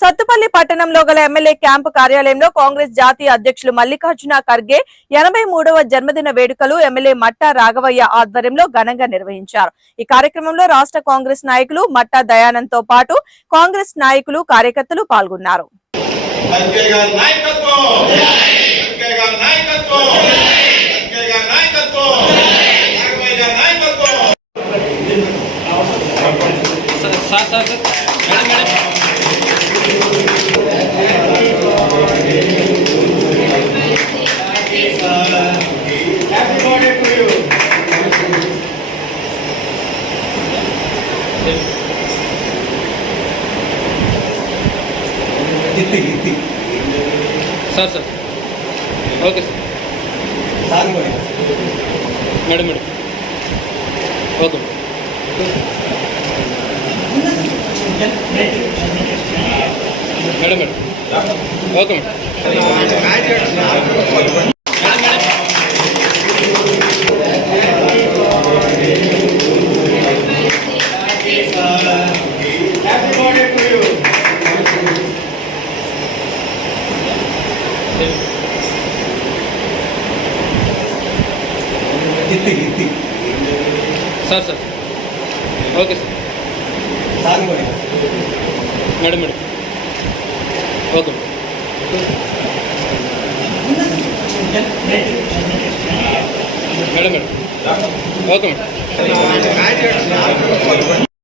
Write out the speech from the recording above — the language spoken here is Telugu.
సత్తుపల్లి పట్టణంలో గల ఎమ్మెల్యే క్యాంపు కార్యాలయంలో కాంగ్రెస్ జాతీయ అధ్యక్షులు మల్లికార్జున ఖర్గే ఎనభై మూడవ జన్మదిన వేడుకలు ఎమ్మెల్యే మట్టా రాఘవయ్య ఆధ్వర్యంలో ఘనంగా నిర్వహించారు. ఈ కార్యక్రమంలో రాష్ట్ర కాంగ్రెస్ నాయకులు మట్టా దయానంద్తో పాటు కాంగ్రెస్ నాయకులు కార్యకర్తలు పాల్గొన్నారు. Sir sir. Madam madam. Sir sir. Okay sir. Madam madam. Okay. Madam madam. Okay madam. Sir sir. Okay sir. Madam madam. Okay. Madam madam. Okay madam.